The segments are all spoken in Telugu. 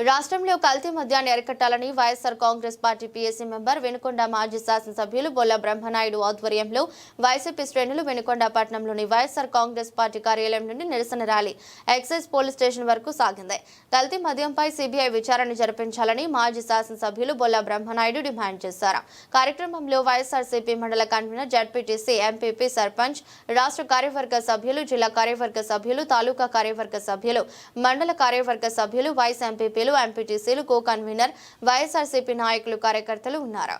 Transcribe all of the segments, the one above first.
రాష్ట్రంలో కల్తీ మద్యాన్ని అరికట్టాలని YSR Congress party PSC member Venukonda మాజీ శాసనసభ్యులు బొల్ల బ్రహ్మనాయుడు ఆధ్వర్యంలో వైసీపీ శ్రేణులు వెనుకొండ పట్టణంలోని వైఎస్ఆర్ కాంగ్రెస్ పార్టీ కార్యాలయం నుండి నిరసన ర్యాలీ ఎక్సైజ్ పోలీస్ స్టేషన్ వరకు సాగింది. కల్తీ మద్యంపై సీబీఐ విచారణ జరిపించాలని మాజీ శాసనసభ్యులు బొల్ల బ్రహ్మనాయుడు డిమాండ్ చేశారు. కార్యక్రమంలో వైఎస్ఆర్సీపీ మండల కన్వీనర్ జడ్పీటీసీ, ఎంపీపీ, సర్పంచ్, రాష్ట్ర కార్యవర్గ సభ్యులు, జిల్లా కార్యవర్గ సభ్యులు, తాలూకా కార్యవర్గ సభ్యులు, మండల కార్యవర్గ సభ్యులు, వైస్ ఎంపీపీ, ఎంపీటీసీలు, కో కన్వీనర్, వైఎస్ఆర్సీపీ నాయకులు, కార్యకర్తలు ఉన్నారు.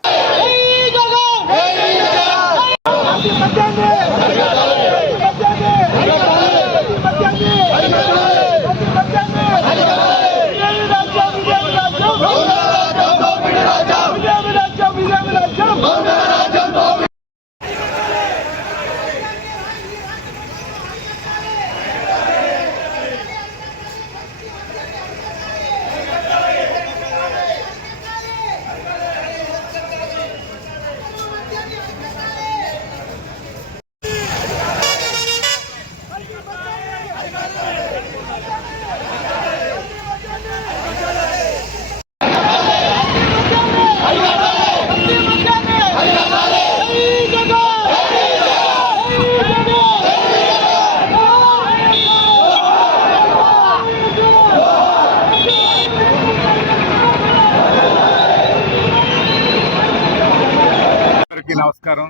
నమస్కారం.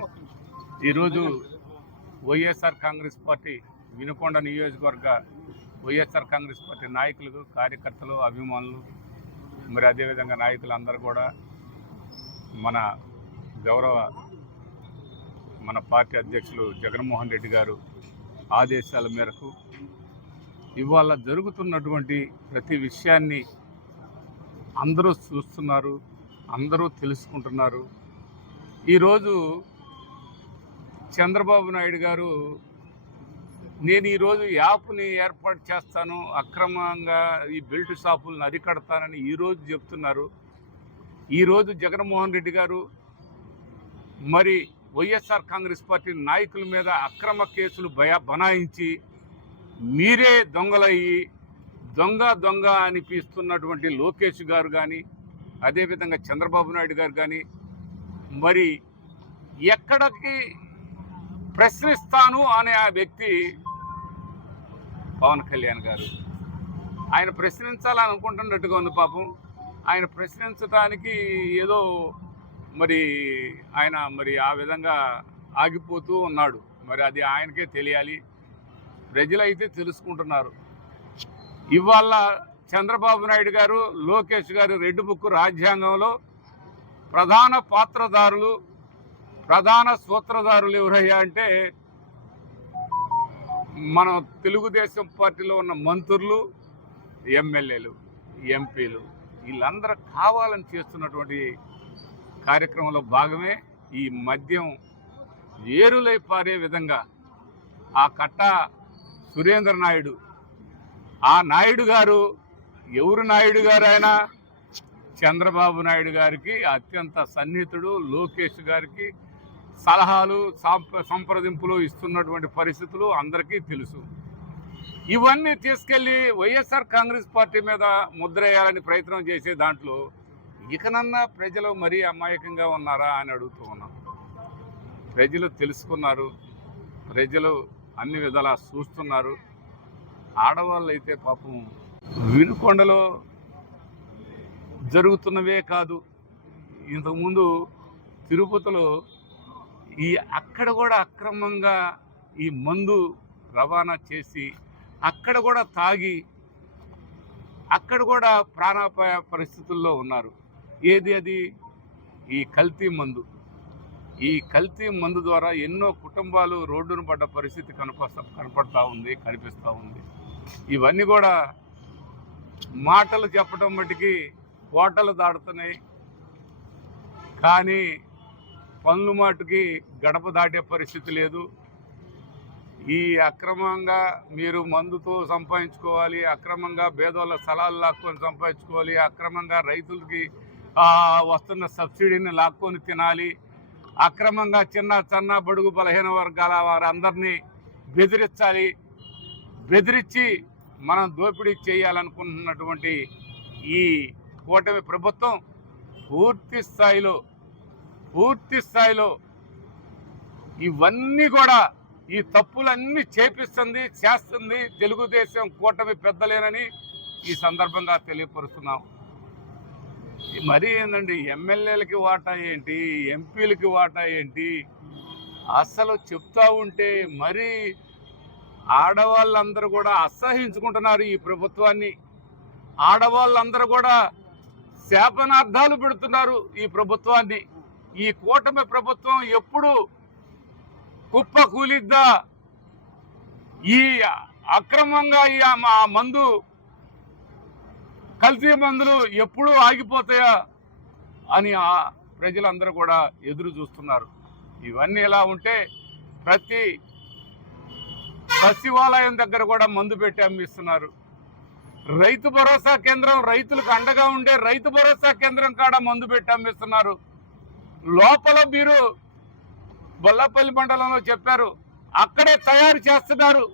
ఈరోజు వైఎస్ఆర్ కాంగ్రెస్ పార్టీ వినుకొండ నియోజకవర్గ వైఎస్ఆర్ కాంగ్రెస్ పార్టీ నాయకులు, కార్యకర్తలు, అభిమానులు, మరి అదేవిధంగా నాయకులందరూ కూడా మన పార్టీ అధ్యక్షులు జగన్మోహన్ రెడ్డి గారు ఆదేశాల మేరకు ఇవాళ జరుగుతున్నటువంటి ప్రతి విషయాన్ని అందరూ చూస్తున్నారు, అందరూ తెలుసుకుంటున్నారు. ఈరోజు చంద్రబాబు నాయుడు గారు నేను ఈరోజు యాప్ని ఏర్పాటు చేస్తాను, అక్రమంగా ఈ బెల్ట్ షాపులను అరికడతానని ఈరోజు చెప్తున్నారు. ఈరోజు జగన్మోహన్ రెడ్డి గారు మరి వైఎస్ఆర్ కాంగ్రెస్ పార్టీ నాయకుల మీద అక్రమ కేసులు బనాయించి మీరే దొంగలయ్యి దొంగ అనిపిస్తున్నటువంటి లోకేష్ గారు కానీ, అదేవిధంగా చంద్రబాబు నాయుడు గారు కానీ మరి ఎక్కడికి ప్రశ్నిస్తాను అనే ఆ వ్యక్తి పవన్ కళ్యాణ్ గారు. ఆయన ప్రశ్నించాలని అనుకుంటున్నట్టుగా ఉంది. పాపం ఆయన ప్రశ్నించడానికి ఏదో మరి ఆయన ఆ విధంగా ఆగిపోతూ ఉన్నాడు. మరి అది ఆయనకే తెలియాలి, ప్రజలైతే తెలుసుకుంటున్నారు. ఇవాళ చంద్రబాబు నాయుడు గారు, లోకేష్ గారు రెడ్ బుక్ రాజ్యాంగంలో ప్రధాన పాత్రధారులు, ప్రధాన సూత్రధారులు ఎవరయ్యా అంటే మన తెలుగుదేశం పార్టీలో ఉన్న మంత్రులు, ఎమ్మెల్యేలు, ఎంపీలు, వీళ్ళందరూ కావాలని చేస్తున్నటువంటి కార్యక్రమంలో భాగమే ఈ మద్యం ఏరులై పారే విధంగా ఆ కట్ట సురేంద్ర నాయుడు, ఆ నాయుడు గారు ఎవరు నాయుడు గారు? ఆయన చంద్రబాబు నాయుడు గారికి అత్యంత సన్నిహితుడు, లోకేష్ గారికి సలహాలు, సంప్రదింపులు ఇస్తున్నటువంటి పరిస్థితులు అందరికీ తెలుసు. ఇవన్నీ తీసుకెళ్ళి వైఎస్ఆర్ కాంగ్రెస్ పార్టీ మీద ముద్ర వేయాలని ప్రయత్నం చేసే దాంట్లో ఇకనన్నా ప్రజలు మరీ అమాయకంగా ఉన్నారా అని అడుగుతూ ఉన్నాం. ప్రజలు తెలుసుకున్నారు, ప్రజలు అన్ని విధాలా చూస్తున్నారు. ఆడవాళ్ళు అయితే పాపం వినుకొండలో జరుగుతున్నవే కాదు, ఇంతకుముందు తిరుపతిలో అక్కడ కూడా అక్రమంగా ఈ మందు రవాణా చేసి అక్కడ కూడా తాగి అక్కడ కూడా ప్రాణాపాయ పరిస్థితుల్లో ఉన్నారు. ఏది అది? ఈ కల్తీ మందు. ఈ కల్తీ మందు ద్వారా ఎన్నో కుటుంబాలు రోడ్డును పడ్డ పరిస్థితి కనిపిస్తూ ఉంది. ఇవన్నీ కూడా మాటలు చెప్పడం మటుకి కోటలు దాడుతున్నాయి, కానీ పనులు మాటుకి గడప దాటే పరిస్థితి లేదు. ఈ అక్రమంగా మీరు మందుతో సంపాదించుకోవాలి, అక్రమంగా పేదోళ్ళ స్థలాలు లాక్కొని సంపాదించుకోవాలి, అక్రమంగా రైతులకి వస్తున్న సబ్సిడీని లాక్కొని తినాలి, అక్రమంగా చిన్న బడుగు బలహీన వర్గాల వారందరినీ బెదిరించి మనం దోపిడీ చేయాలనుకుంటున్నటువంటి ఈ కూటమి ప్రభుత్వం పూర్తి స్థాయిలో ఇవన్నీ కూడా ఈ తప్పులన్నీ చేస్తుంది తెలుగుదేశం కూటమి పెద్దలేనని ఈ సందర్భంగా తెలియపరుస్తున్నాం. మరీ ఏందండి, ఎమ్మెల్యేలకి వాటా ఏంటి, ఎంపీలకి వాటా ఏంటి, అసలు చెప్తా ఉంటే మరీ ఆడవాళ్ళందరూ కూడా అసహించుకుంటున్నారు ఈ ప్రభుత్వాన్ని. ఆడవాళ్ళందరూ కూడా శాపనార్థాలు పెడుతున్నారు ఈ ప్రభుత్వాన్ని. ఈ కూటమి ప్రభుత్వం ఎప్పుడు కుప్ప కూలిద్దా, ఈ అక్రమంగా ఈ మందు కల్తీ మందులు ఎప్పుడు ఆగిపోతాయా అని ప్రజలందరూ కూడా ఎదురు చూస్తున్నారు. ఇవన్నీ ఎలా ఉంటే ప్రతి సచివాలయం దగ్గర కూడా మందు పెట్టి అమ్మిస్తున్నారు. రైతు భరోసా కేంద్రం, రైతులకు అండగా ఉండే రైతు భరోసా కేంద్రం కాడ మందు పెట్టి అమ్మిస్తున్నారు. లోపల మీరు బొల్లపల్లి మండలంలో చెప్పారు, అక్కడే తయారు చేస్తున్నారు.